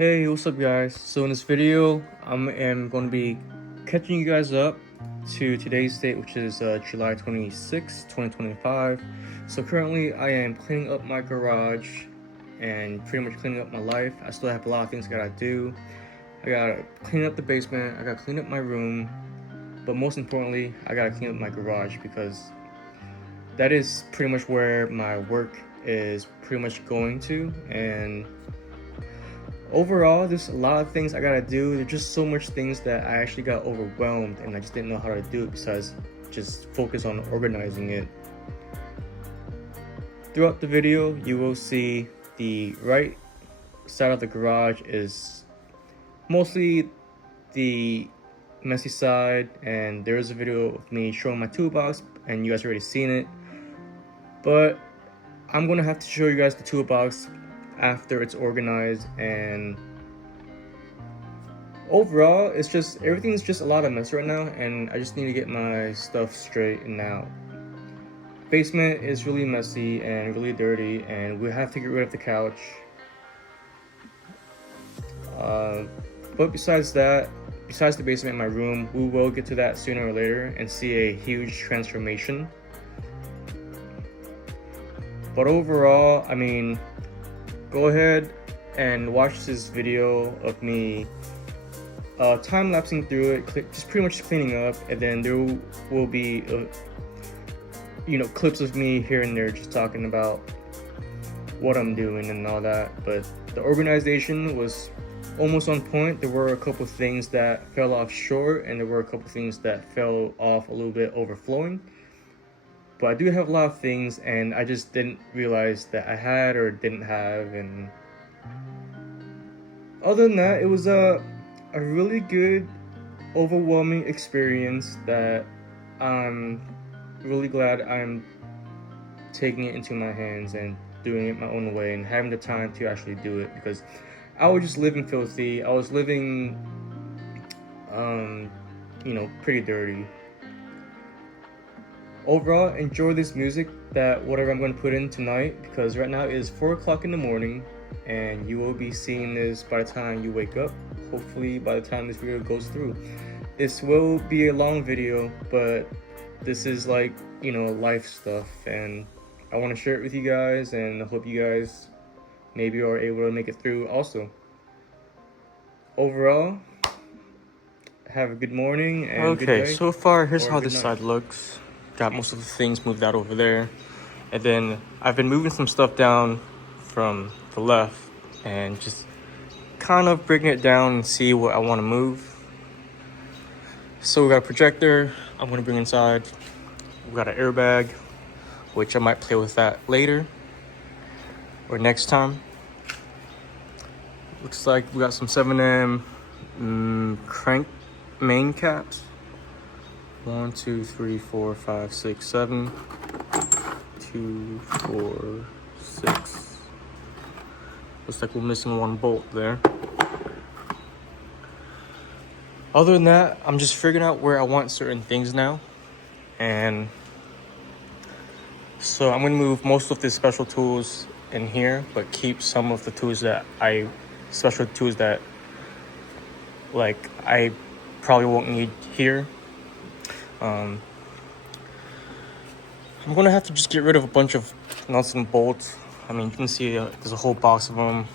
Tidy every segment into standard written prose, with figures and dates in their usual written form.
Hey, what's up guys? So in this video, I am going to be catching you guys up to today's date, which is July 26, 2025. So currently I am cleaning up my garage and pretty much cleaning up my life. I still have a lot of things I gotta do. I gotta clean up the basement, I gotta clean up my room, but most importantly, I gotta clean up my garage because that is pretty much where my work is pretty much going to. And overall, there's a lot of things I gotta do. There's just so much things that I actually got overwhelmed and I just didn't know how to do it besides just focus on organizing it. Throughout the video, you will see the right side of the garage is mostly the messy side, and there is a video of me showing my toolbox and you guys already seen it. But I'm gonna have to show you guys the toolbox after it's organized, and overall it's just everything's just a lot of mess right now and I just need to get my stuff straightened out. Basement is really messy and really dirty and we have to get rid of the couch. But besides that, besides the basement in my room, we will get to that sooner or later and see a huge transformation. But overall, I mean, go ahead and watch this video of me time-lapsing through it, just pretty much cleaning up, and then there will be clips of me here and there just talking about what I'm doing and all that. But the organization was almost on point. There were a couple things that fell off short and there were a couple things that fell off a little bit overflowing. But I do have a lot of things and I just didn't realize that I had or didn't have. And other than that, it was a really good, overwhelming experience that I'm really glad I'm taking it into my hands and doing it my own way and having the time to actually do it, because I was just living filthy. I was living pretty dirty. Overall, enjoy this music that whatever I'm going to put in tonight, because right now it is 4 o'clock in the morning and you will be seeing this by the time you wake up, hopefully by the time this video goes through. This will be a long video, but this is like, life stuff and I want to share it with you guys, and I hope you guys maybe are able to make it through also. Overall, have a good morning and good day. Okay, so far here's how this side looks. Got most of the things moved out over there, and then I've been moving some stuff down from the left and just kind of breaking it down and see what I want to move. So we got a projector I'm going to bring inside. We got an airbag, which I might play with that later or next time. Looks like we got some 7M crank main caps. 1, 2, 3, 4, 5, 6, 7. 2, 4, 6. Looks like we're missing one bolt there. Other than that, I'm just figuring out where I want certain things now. And so I'm gonna move most of the special tools in here, but keep some of the tools that special tools that like I probably won't need here. I'm gonna have to just get rid of a bunch of nuts and bolts. I mean, you can see there's a whole box of them.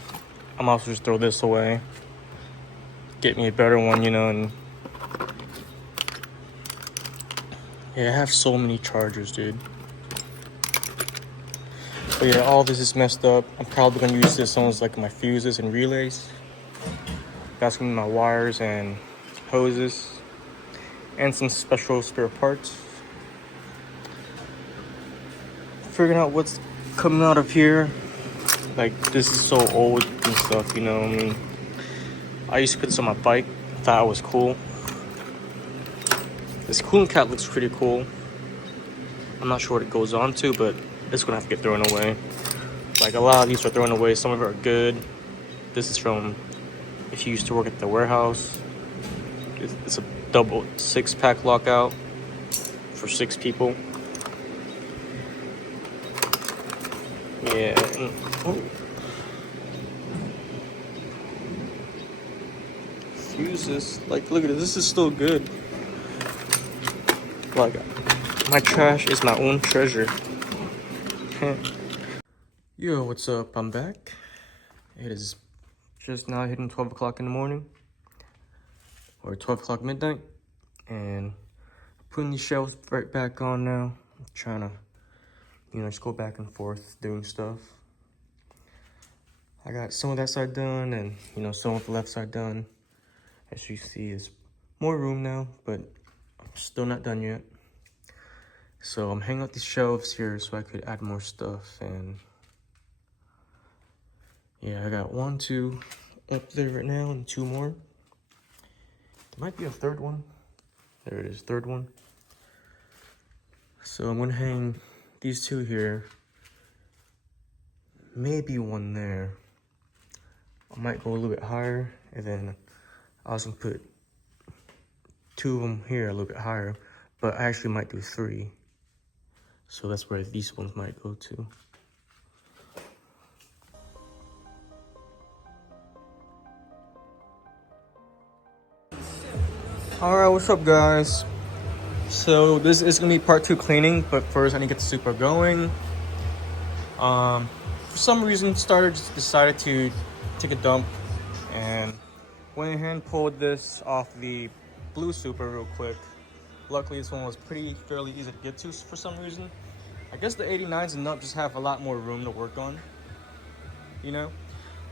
I might also just throw this away, get me a better one, and yeah, I have so many chargers, dude. But yeah, all this is messed up. I'm probably gonna use this on like my fuses and relays. That's gonna be my wires and hoses and some special spare parts. Figuring out what's coming out of here. Like, this is so old and stuff, I mean, I used to put this on my bike. Thought it was cool. This coolant cap looks pretty cool. I'm not sure what it goes on to, but it's gonna have to get thrown away. Like, a lot of these are thrown away. Some of it are good. This is from if you used to work at the warehouse. It's a double 6-pack lockout for 6 people. Yeah. use this. Like, look at this. This is still good. Like, my trash is my own treasure. Yo, what's up? I'm back. It is just now hitting 12 o'clock in the morning. Or 12 o'clock midnight. And putting these shelves right back on now. I'm trying to, just go back and forth doing stuff. I got some of that side done and, some of the left side done. As you see, it's more room now, but I'm still not done yet. So I'm hanging out these shelves here so I could add more stuff. And yeah, I got 1, 2 up there right now and 2 more. There might be a third one. There it is, third one. So I'm gonna hang these 2 here. Maybe 1 there. I might go a little bit higher, and then I was gonna put 2 of them here a little bit higher, but I actually might do 3. So that's where these ones might go to. Alright, what's up guys? So this is gonna be part 2 cleaning, but first I need to get the super going. For some reason, Starter just decided to take a dump and went ahead and pulled this off the blue Supra real quick. Luckily, this one was fairly easy to get to for some reason. I guess the 89s and up just have a lot more room to work on,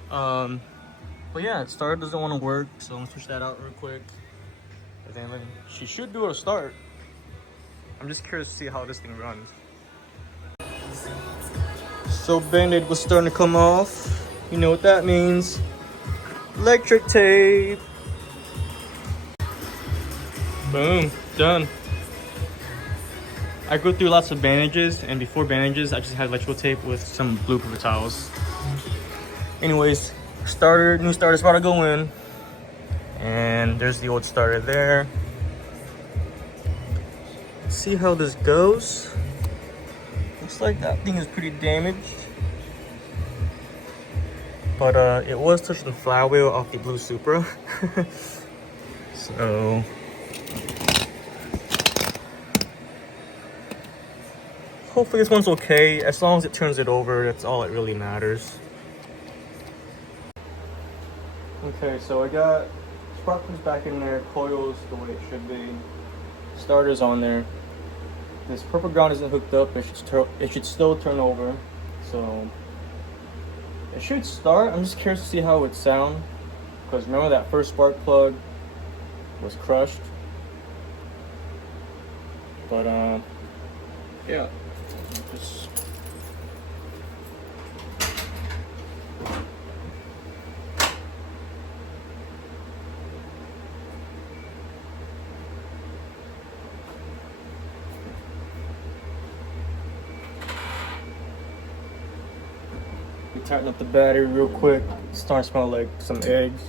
But yeah, Starter doesn't want to work, so I'm gonna switch that out real quick. And then she should be able to start. I'm just curious to see how this thing runs. So Band-Aid was starting to come off. You know what that means. Electric tape. Boom, done. I go through lots of bandages, and before bandages, I just had electrical tape with some blue paper towels. Anyways, new starter's about to go in. And there's the old starter there. See how this goes. Looks like that thing is pretty damaged. But it was touching the flywheel off the blue Supra. So hopefully this one's okay. As long as it turns it over, that's all that really matters. Okay, so I got spark plugs back in there, coils the way it should be. Starter's on there. This purple ground isn't hooked up. It should still turn over. So it should start. I'm just curious to see how it would sound. Because remember that first spark plug was crushed. But yeah. Just tighten up the battery real quick. It's starting to smell like some eggs.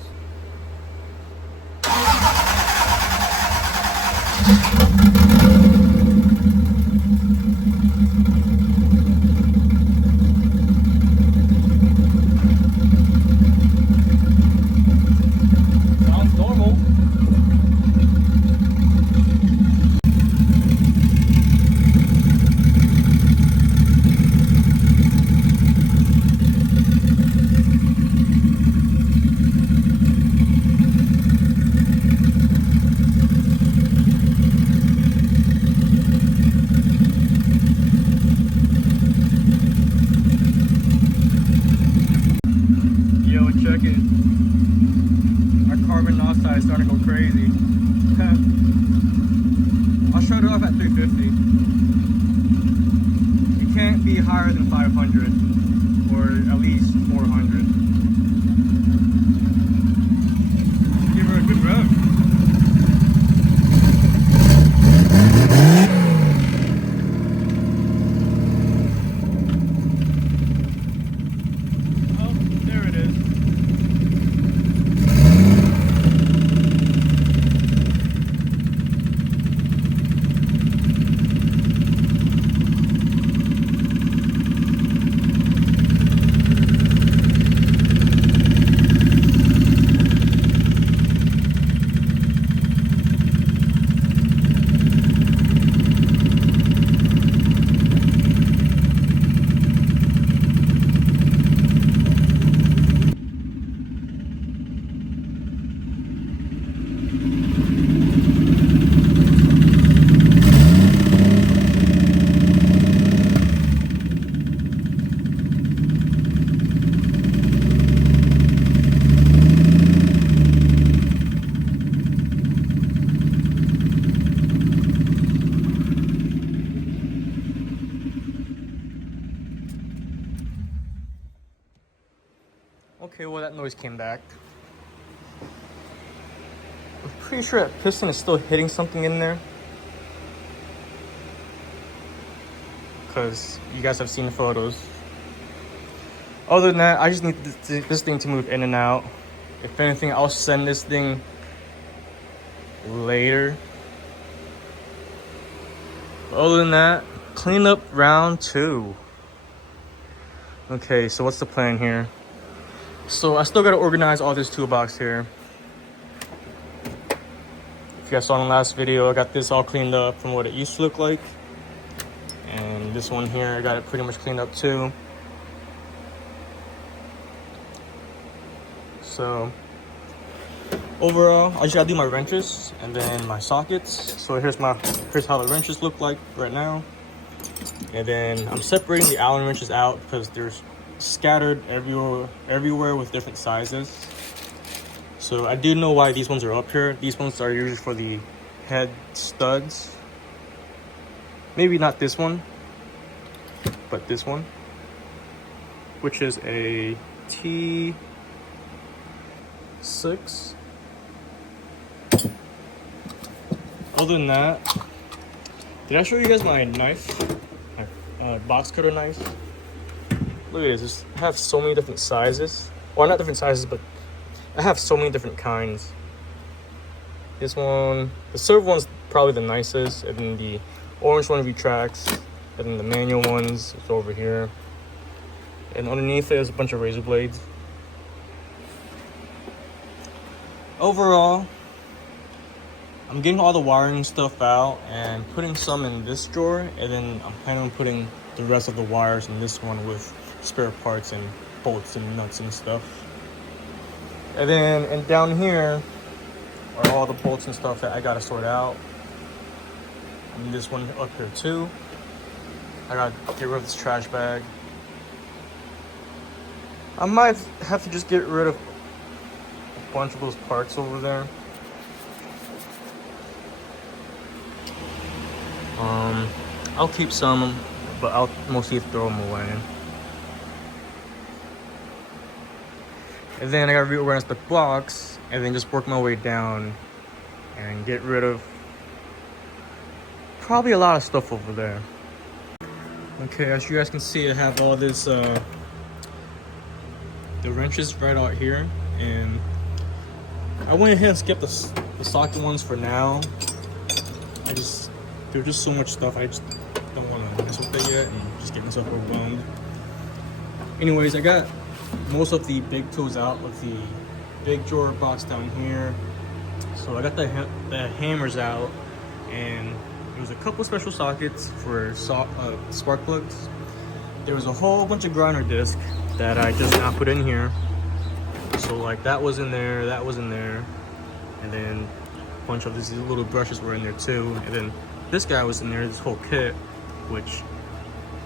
Sounds normal. Check it. Our carbon monoxide is starting to go crazy. I'll shut it off at 350. It can't be higher than 500 or at least 400. Give her a good rev. Okay, well that noise came back. I'm pretty sure that piston is still hitting something in there, because you guys have seen the photos. Other than that, I just need this thing to move in and out. If anything, I'll send this thing later. But other than that, clean up round 2. Okay, so what's the plan here? So I still gotta organize all this toolbox here. If you guys saw in the last video, I got this all cleaned up from what it used to look like. And this one here, I got it pretty much cleaned up too. So overall, I just gotta do my wrenches and then my sockets. So here's how the wrenches look like right now. And then I'm separating the Allen wrenches out because they're scattered everywhere with different sizes. So I do know why these ones are up here. These ones are usually for the head studs. Maybe not this one, but this one, which is a T6. Other than that, did I show you guys my knife? My box cutter knife? Look at this. I have so many different sizes. Well, not different sizes, but I have so many different kinds. This one, the silver one's probably the nicest, and then the orange one retracts, and then the manual ones is over here. And underneath there's a bunch of razor blades. Overall, I'm getting all the wiring stuff out and putting some in this drawer, and then I'm planning on putting the rest of the wires in this one with spare parts and bolts and nuts and stuff. And down here are all the bolts and stuff that I gotta sort out. And this one up here too. I gotta get rid of this trash bag. I might have to just get rid of a bunch of those parts over there. I'll keep some, but I'll mostly throw them away. And then I gotta reorganize the box and then just work my way down and get rid of probably a lot of stuff over there. Okay, as you guys can see, I have all this, the wrenches right out here, and I went ahead and skipped the socket ones for now. There's just so much stuff, I just don't want to mess with it yet and just get myself overwhelmed. Anyways, I got most of the big tools out with the big drawer box down here. So I got the hammers out, and there was a couple special sockets for spark plugs. There was a whole bunch of grinder discs that I just now put in here. So like that was in there, that was in there, and then a bunch of these little brushes were in there too, and then this guy was in there, this whole kit, which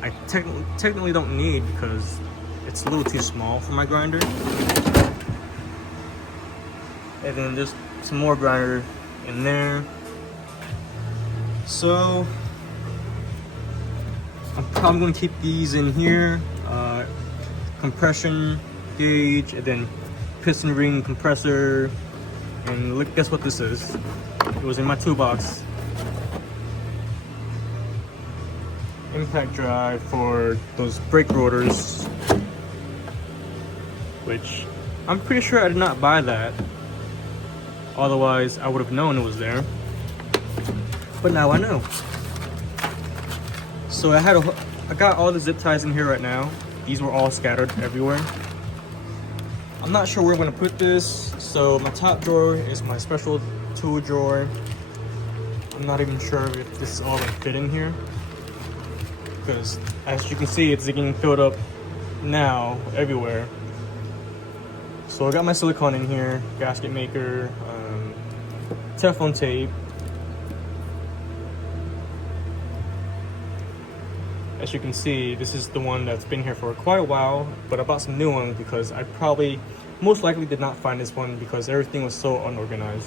I technically don't need because it's a little too small for my grinder. And then just some more grinder in there. So I'm probably going to keep these in here. Compression gauge, and then piston ring compressor. And look, guess what this is? It was in my toolbox. Impact drive for those brake rotors, which I'm pretty sure I did not buy that. Otherwise, I would have known it was there. But now I know. So I got all the zip ties in here right now. These were all scattered everywhere. I'm not sure where I'm gonna put this. So my top drawer is my special tool drawer. I'm not even sure if this is all gonna fit in here, because as you can see, it's getting filled up now everywhere. So I got my silicone in here, gasket maker, Teflon tape. As you can see, this is the one that's been here for quite a while, but I bought some new ones because I probably most likely did not find this one because everything was so unorganized.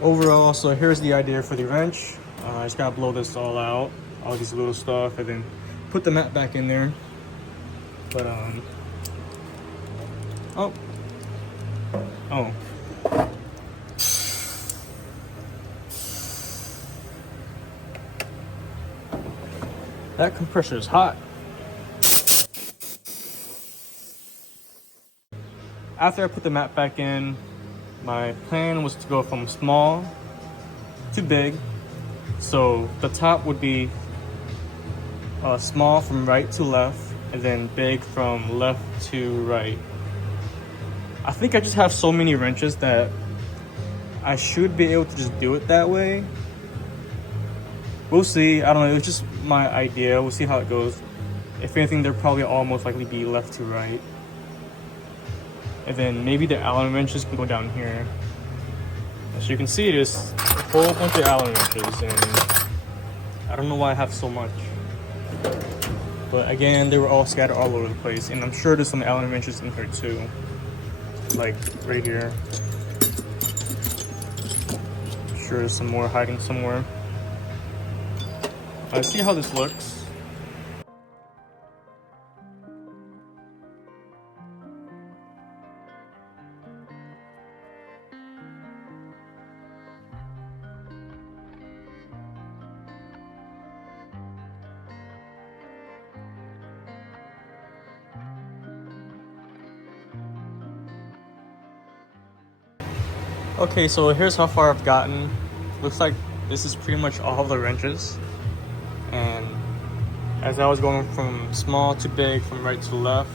Overall, so here's the idea for the wrench. I just gotta blow this all out, all these little stuff, and then put the mat back in there. But Oh. Oh. That compressor is hot. After I put the mat back in, my plan was to go from small to big. So the top would be small from right to left, and then big from left to right. I think I just have so many wrenches that I should be able to just do it that way. We'll see. I don't know. It's just my idea. We'll see how it goes. If anything, they'll probably all most likely be left to right. And then maybe the Allen wrenches can go down here. As you can see, there's a whole bunch of Allen wrenches, and I don't know why I have so much. But again, they were all scattered all over the place, and I'm sure there's some Allen wrenches in here too. Like right here. I'm sure there's some more hiding somewhere. Let's see how this looks. Okay, so here's how far I've gotten. Looks like this is pretty much all of the wrenches. And as I was going from small to big, from right to left,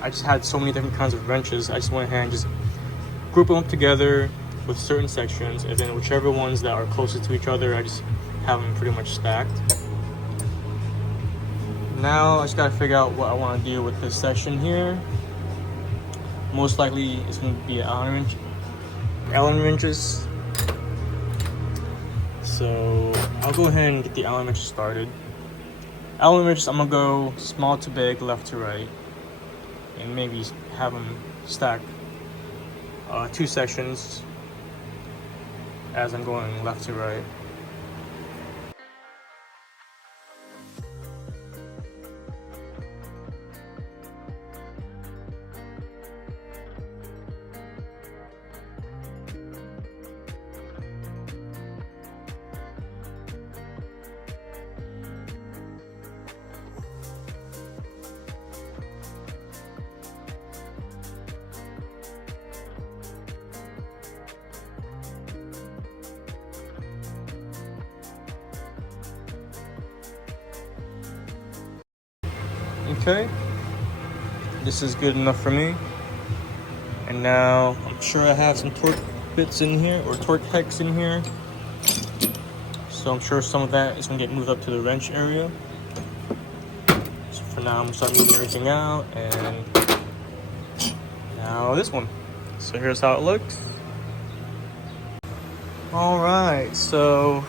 I just had so many different kinds of wrenches. I just went ahead and just group them together with certain sections, and then whichever ones that are closest to each other, I just have them pretty much stacked. Now I just gotta figure out what I want to do with this section here. Most likely it's going to be an Allen wrenches. So I'll go ahead and get the Allen wrenches started. Allen wrenches, I'm gonna go small to big, left to right, and maybe have them stack two sections as I'm going left to right. Okay, this is good enough for me. And now I'm sure I have some torque bits in here, or torque pegs in here. So I'm sure some of that is gonna get moved up to the wrench area. So for now, I'm gonna start moving everything out, and now this one. So here's how it looks. All right, so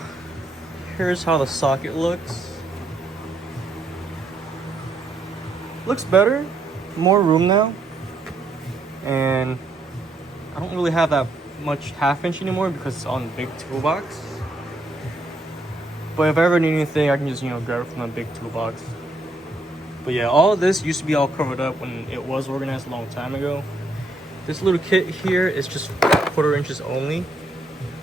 here's how the socket looks. Looks better, more room now, and I don't really have that much half-inch anymore because it's on the big toolbox. But if I ever need anything, I can just, grab it from the big toolbox. But yeah, all of this used to be all covered up when it was organized a long time ago. This little kit here is just 1/4 inches only.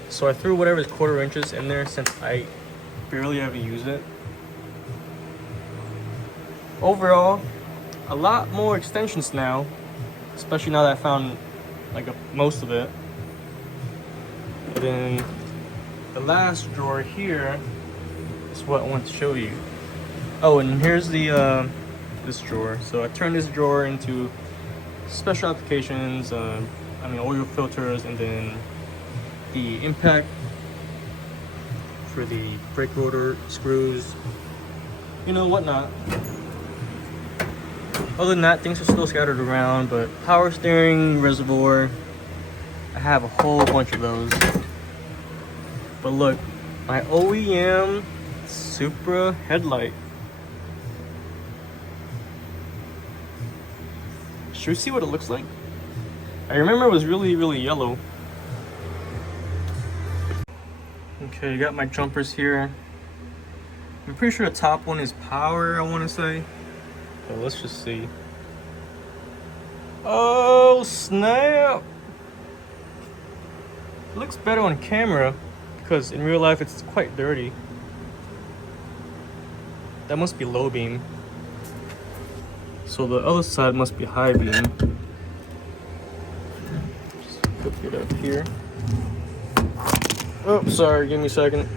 So I threw whatever is 1/4 inches in there since I barely ever use it. Overall, a lot more extensions now, especially now that I found most of it. And then the last drawer here is what I want to show you. Oh, and here's the this drawer. So I turned this drawer into special applications, oil filters, and then the impact for the brake rotor screws, whatnot. Other than that, things are still scattered around, but power steering, reservoir, I have a whole bunch of those. But look, my OEM Supra headlight. Should we see what it looks like? I remember it was really, really yellow. Okay, got my jumpers here. I'm pretty sure the top one is power, I want to say. So let's just see. Oh snap! It looks better on camera because in real life it's quite dirty. That must be low beam. So the other side must be high beam. Just flip it up here. Oh, sorry, give me a second.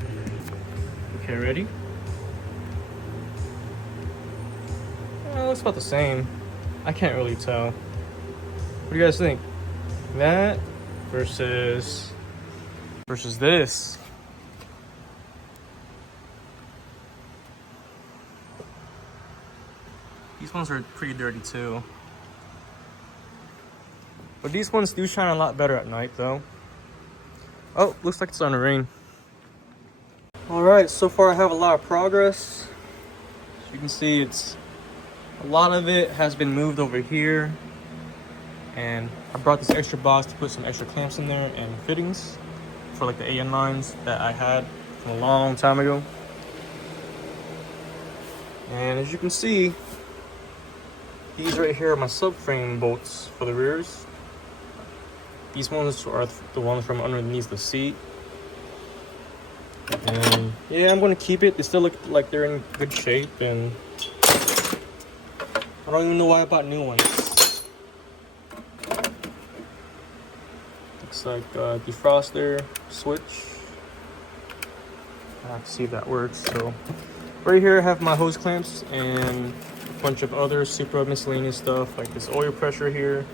Okay, ready? It looks about the same. I can't really tell. What do you guys think? That versus this. These ones are pretty dirty too. But these ones do shine a lot better at night though. Oh, looks like it's starting to rain. Alright, so far I have a lot of progress. As you can see, a lot of it has been moved over here. And I brought this extra box to put some extra clamps in there and fittings for like the AN lines that I had from a long time ago. And as you can see, these right here are my subframe bolts for the rears. These ones are the ones from underneath the seat. And yeah, I'm gonna keep it. They still look like they're in good shape, and I don't even know why I bought new ones. Looks like a defroster switch. I have to see if that works. So right here I have my hose clamps and a bunch of other super miscellaneous stuff like this oil pressure here.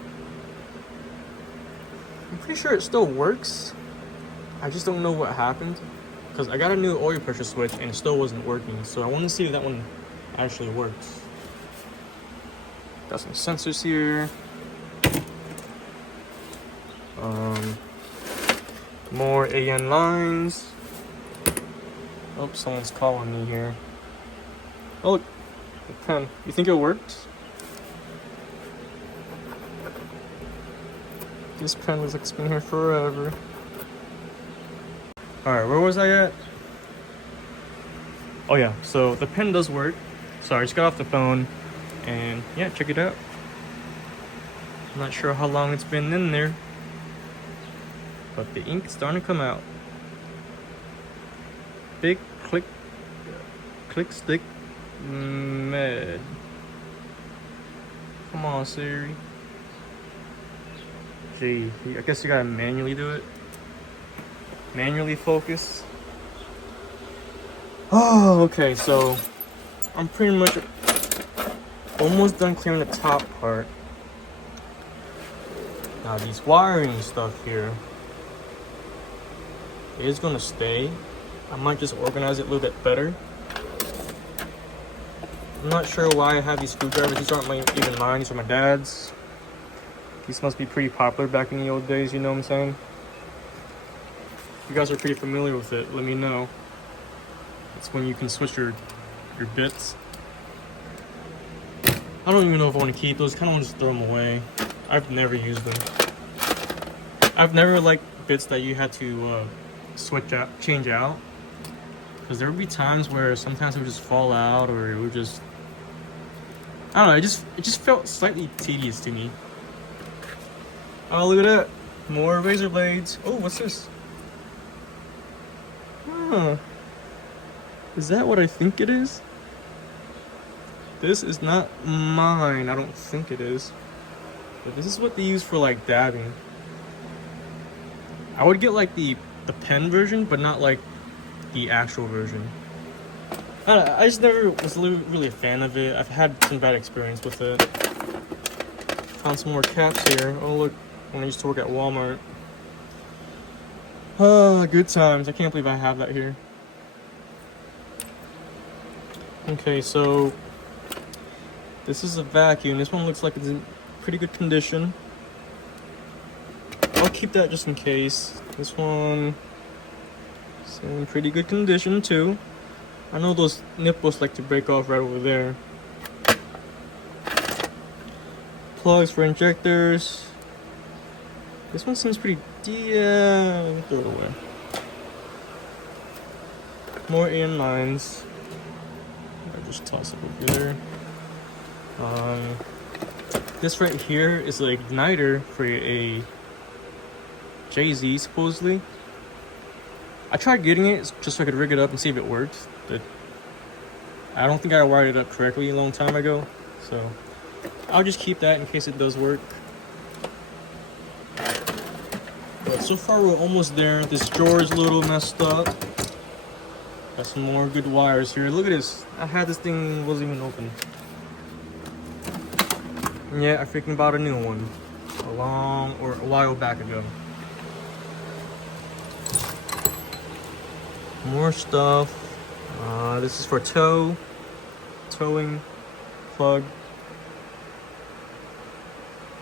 I'm pretty sure it still works. I just don't know what happened because I got a new oil pressure switch and it still wasn't working. So I want to see if that one actually works. Got some sensors here. More AN lines. Oh, someone's calling me here. Oh, look, the pen. You think it works? This pen looks like it's been here forever. Alright, where was I at? Oh yeah, so the pen does work. Sorry, I just got off the phone. And yeah, check it out. I'm not sure how long it's been in there, but the ink's starting to come out. Big click stick med. Come on, Siri. Gee, I guess you gotta manually do it. Manually focus. Oh, okay, so I'm pretty much almost done clearing the top part. Now these wiring stuff here is gonna stay. I might just organize it a little bit better. I'm not sure why I have these screwdrivers. These aren't even mine, these are my dad's. These must be pretty popular back in the old days, you know what I'm saying? If you guys are pretty familiar with it, let me know. It's when you can switch your bits. I don't even know if I want to keep those. Kind of want to just throw them away. I've never used them. I've never liked bits that you had to change out. Because there would be times where sometimes it would just fall out, or it would just, I don't know, it just felt slightly tedious to me. Oh, look at that. More razor blades. Oh, what's this? Huh. Is that what I think it is? This is not mine. I don't think it is. But this is what they use for like dabbing. I would get like the pen version, but not like the actual version. I just never was really a fan of it. I've had some bad experience with it. Found some more caps here. Oh look, when I used to work at Walmart. Good times. I can't believe I have that here. Okay, so this is a vacuum. This one looks like it's in pretty good condition. I'll keep that just in case. This one is in pretty good condition too. I know those nipples like to break off right over there. Plugs for injectors. This one seems pretty let me throw it away. More AN lines. I'll just toss it over there. This right here is the igniter for a JZ supposedly. I tried getting it just so I could rig it up and see if it worked, but I don't think I wired it up correctly a long time ago, so I'll just keep that in case it does work. But so far we're almost there. This drawer is a little messed up. Got some more good wires here. Look at this. I had this thing, wasn't even open. Yeah, I freaking bought a new one a while back ago. More stuff. This is for towing plug.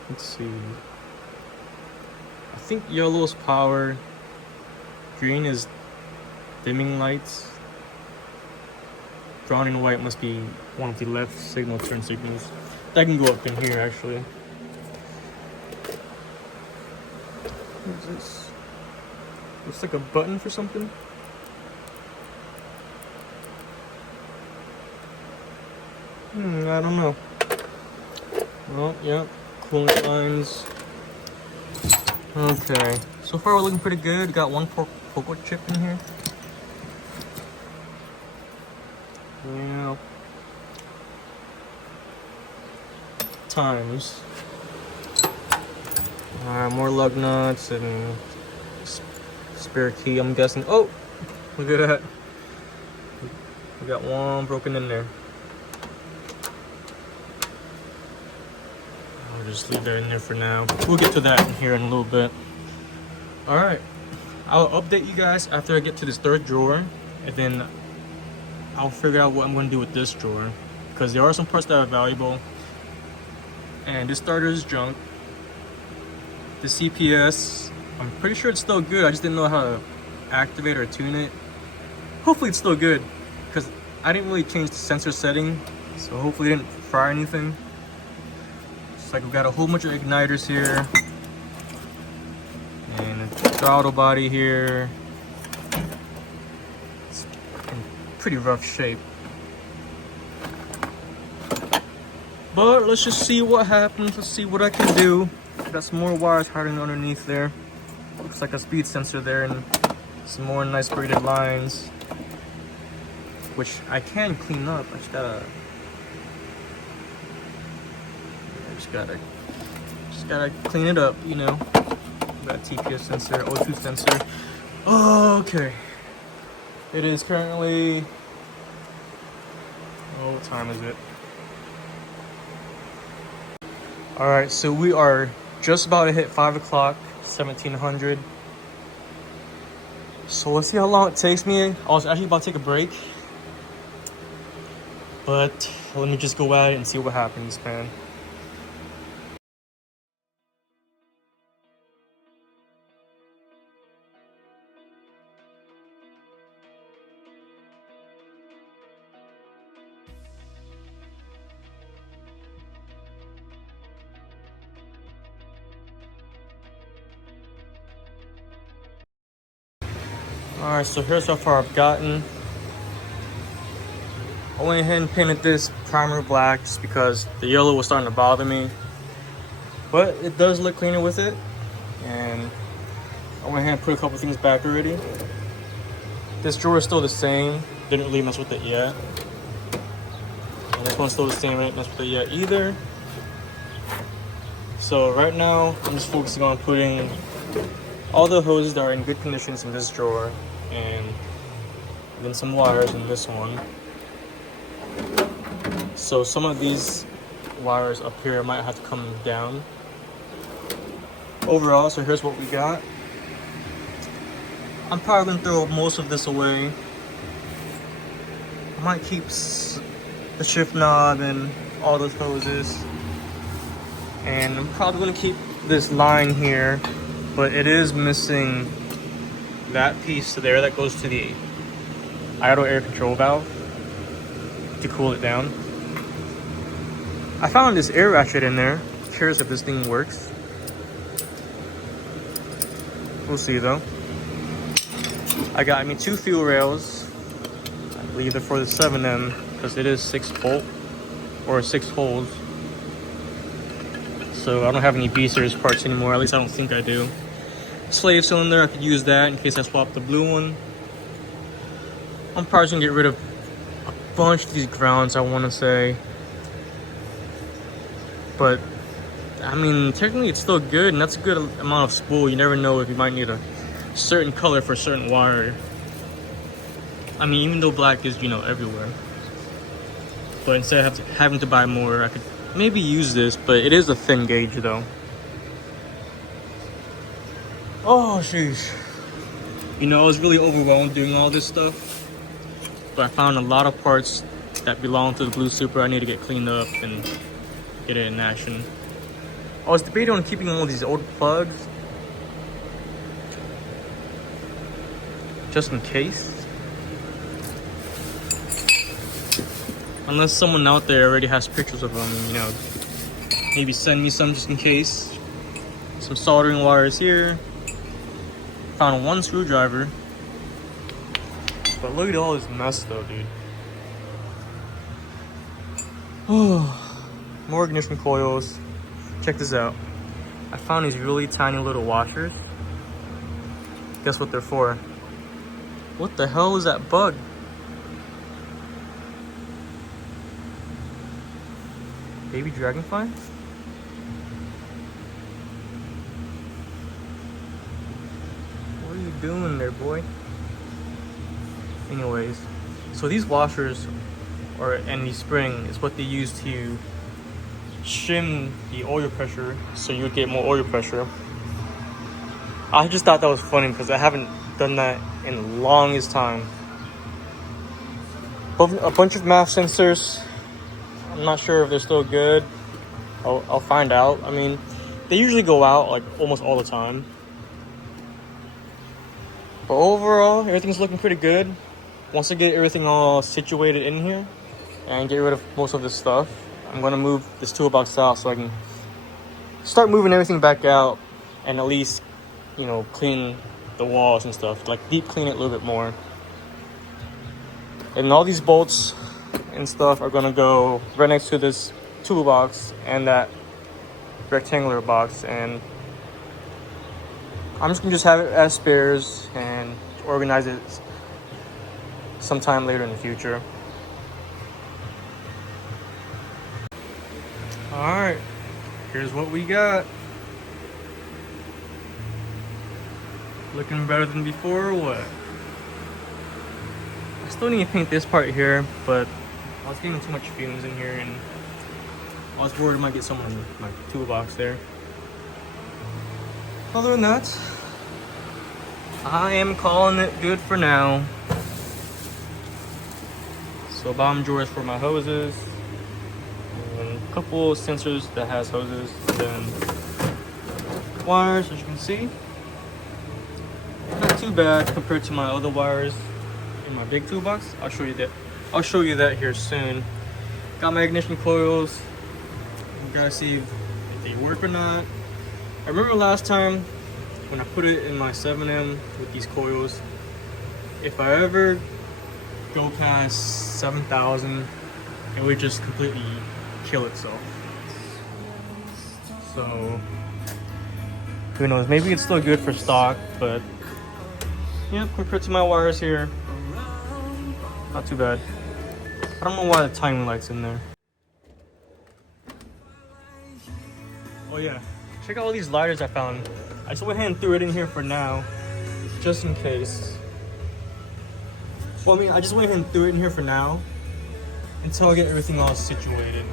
Let's see. I think yellow is power. Green is dimming lights. Brown and white must be one of the left signal turn signals. That can go up in here actually. What is this? Looks like a button for something. I don't know. Well, yeah, coolant lines. Okay, so far we're looking pretty good. Got one poker chip in here. Yeah. Times. More lug nuts and spare key, I'm guessing. Oh, look at that. We got one broken in there. I'll just leave that in there for now. We'll get to that in here in a little bit. All right, I'll update you guys after I get to this third drawer, and then I'll figure out what I'm going to do with this drawer, because there are some parts that are valuable. And this starter is junk. The CPS, I'm pretty sure it's still good. I just didn't know how to activate or tune it. Hopefully it's still good, because I didn't really change the sensor setting, so hopefully it didn't fry anything. It's like we've got a whole bunch of igniters here, and a throttle body here. It's in pretty rough shape. But let's just see what happens. Let's see what I can do. Got some more wires hiding underneath there. Looks like a speed sensor there, and some more nice braided lines, which I can clean up. I just gotta clean it up, you know. That TPS sensor, O2 sensor. Oh, okay. It is currently, what time is it? All right, so we are just about to hit 5 o'clock, 1700. So let's see how long it takes me. I was actually about to take a break, but let me just go at it and see what happens, man. Alright, so here's how far I've gotten. I went ahead and painted this primer black just because the yellow was starting to bother me. But it does look cleaner with it. And I went ahead and put a couple things back already. This drawer is still the same. Didn't really mess with it yet. And this one's still the same. I didn't mess with it yet either. So right now, I'm just focusing on putting all the hoses that are in good conditions in this drawer, and then some wires in this one. So some of these wires up here might have to come down. Overall, so here's what we got. I'm probably gonna throw most of this away. I might keep the shift knob and all those hoses. And I'm probably gonna keep this line here, but it is missing that piece there that goes to the idle air control valve to cool it down. I found this air ratchet in there. Curious if this thing works. We'll see though. I got me 2 fuel rails. I believe they're for the 7M because it is 6 bolt or 6 holes. so I don't have any B-series parts anymore. At least I don't think I do. Slave cylinder, I could use that in case I swap the blue one. I'm probably gonna get rid of a bunch of these grounds, I want to say. But I mean, technically it's still good, and that's a good amount of spool. You never know if you might need a certain color for a certain wire. I mean, even though black is, you know, everywhere. But instead of having to buy more, I could maybe use this, but it is a thin gauge though. Oh, sheesh. You know, I was really overwhelmed doing all this stuff, but I found a lot of parts that belong to the Blue Super I need to get cleaned up and get it in action. I was debating on keeping all these old plugs just in case. Unless someone out there already has pictures of them, you know, maybe send me some just in case. Some soldering wires here. Found one screwdriver. But look at all this mess though, dude. Oh, more ignition coils. Check this out. I found these really tiny little washers. Guess what they're for? What the hell is that bug? Baby dragonfly? What are you doing there, boy? Anyways, so these washers and the spring is what they use to shim the oil pressure so you would get more oil pressure. I just thought that was funny because I haven't done that in the longest time. A bunch of MAF sensors. I'm not sure if they're still good. I'll find out. I mean, they usually go out like almost all the time. But overall, everything's looking pretty good. Once I get everything all situated in here and get rid of most of this stuff, I'm gonna move this toolbox out so I can start moving everything back out and at least, you know, clean the walls and stuff, like deep clean it a little bit more. And all these bolts and stuff are gonna go right next to this toolbox and that rectangular box, and I'm just gonna have it as spares and organize it sometime later in the future. Alright, here's what we got. Looking better than before or what? I still need to paint this part here, but I was getting too much fumes in here and I was worried I might get some on my toolbox there. Other than that, I am calling it good for now. So bottom drawers for my hoses, and a couple of sensors that has hoses, and then wires, as you can see. Not too bad compared to my other wires in my big toolbox. I'll show you that here soon. Got my ignition coils. We gotta see if they work or not. I remember last time when I put it in my 7M with these coils, if I ever go past 7,000, it would just completely kill itself. So who knows, maybe it's still good for stock, but yeah, compared to my wires here, not too bad. I don't know why the timing light's in there. Oh yeah, check out all these lighters I found. I just went ahead and threw it in here for now, just in case. Well, I mean, I just went ahead and threw it in here for now until I get everything all situated.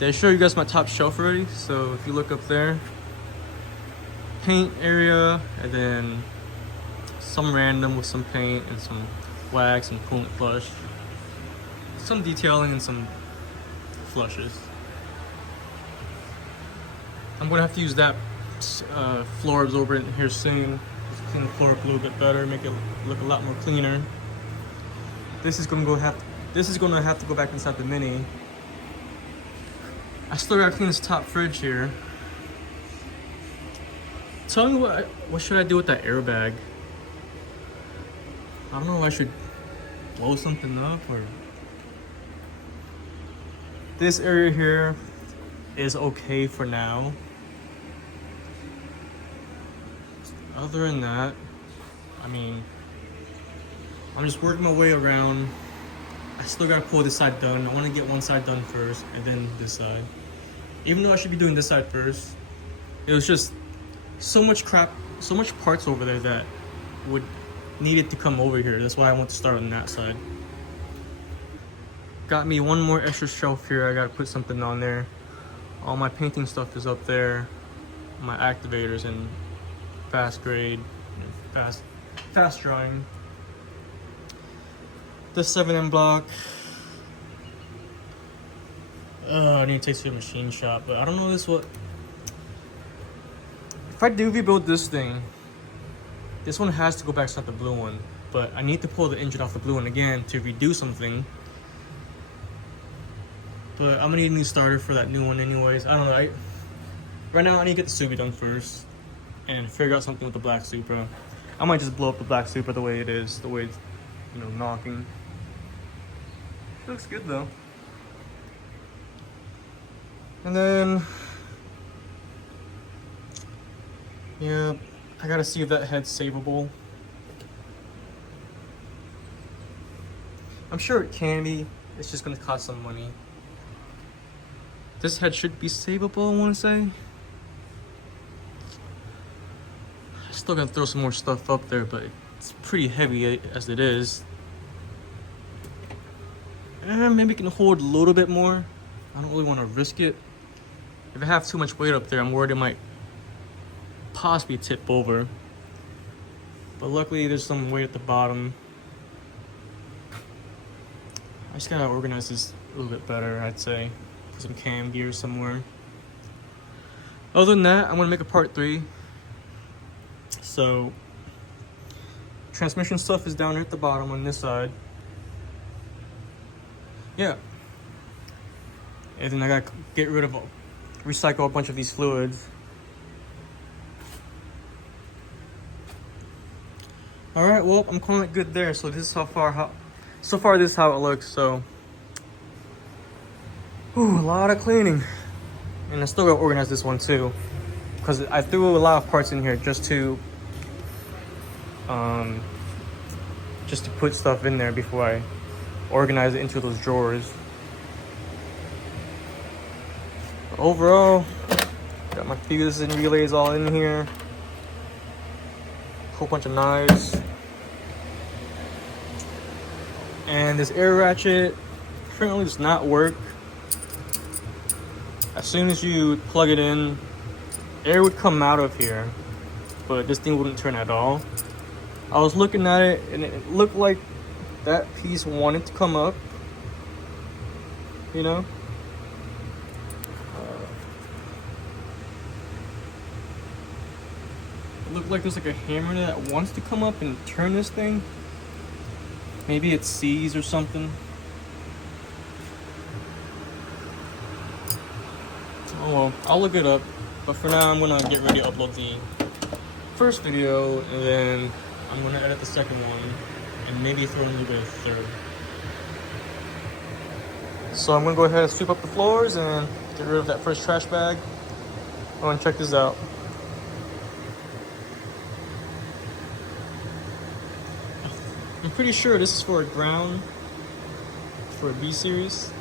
Did I show you guys my top shelf already? So if you look up there, paint area, and then some random with some paint and some wax and coolant flush, some detailing and some flushes. I'm gonna have to use that floor absorbent here soon. Just clean the floor up a little bit better, make it look a lot more cleaner. This is gonna have to go back inside the Mini. I still gotta clean this top fridge here. Tell me what should I do with that airbag? I don't know if I should blow something up or... This area here, is okay for now. Other than that, I mean, I'm just working my way around. I still gotta pull this side done. I want to get one side done first and then this side. Even though I should be doing this side first, it was just so much crap, so much parts over there that would needed to come over here. That's why I want to start on that side. Got me one more extra shelf here. I gotta put something on there. All my painting stuff is up there. My activators and fast grade, fast drawing. The 7M block. I need to take it to a machine shop, but I don't know this what. If I do rebuild this thing, this one has to go back to not the blue one, but I need to pull the engine off the blue one again to redo something. But I'm gonna need a new starter for that new one anyways. I don't know. Right now I need to get the Supra done first and figure out something with the black Supra. I might just blow up the black Supra the way it is, the way it's, you know, knocking. It looks good though. And then, yeah, I gotta see if that head's savable. I'm sure it can be. It's just gonna cost some money. This head should be savable, I wanna say. I still gotta throw some more stuff up there, but it's pretty heavy as it is. And maybe it can hold a little bit more. I don't really wanna risk it. If I have too much weight up there, I'm worried it might possibly tip over. But luckily there's some weight at the bottom. I just gotta organize this a little bit better, I'd say. Put some cam gear somewhere. Other than that, I'm gonna make a part 3. So, transmission stuff is down here at the bottom on this side. Yeah. And then I gotta get rid of, recycle a bunch of these fluids. All right, well, I'm calling it good there. So this is so far this is how it looks. So, ooh, a lot of cleaning, and I still gotta organize this one too, because I threw a lot of parts in here just to put stuff in there before I organize it into those drawers. But overall, got my fuses and relays all in here. Whole bunch of knives. And this air ratchet currently does not work. As soon as you plug it in, air would come out of here, but this thing wouldn't turn at all. I was looking at it and it looked like that piece wanted to come up, you know? It looked like there's like a hammer that wants to come up and turn this thing. Maybe it's C's or something. Oh well, I'll look it up. But for now, I'm gonna get ready to upload the first video, and then I'm gonna edit the second one, and maybe throw in a little bit of third. So I'm gonna go ahead and sweep up the floors and get rid of that first trash bag. I wanna check this out. I'm pretty sure this is for a ground for a B series.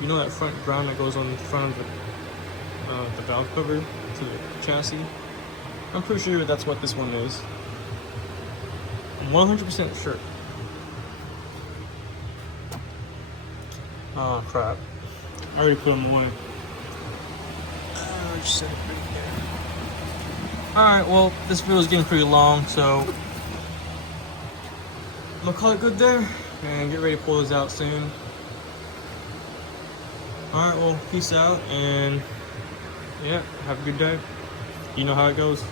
You know that front ground that goes on the front of the valve cover to the chassis? I'm pretty sure that's what this one is. I'm 100% sure. Oh crap. I already put them away. Just set it right there. Alright, well, this video is getting pretty long, so I'm gonna call it good there and get ready to pull this out soon. Alright, well, peace out, and yeah, have a good day. You know how it goes.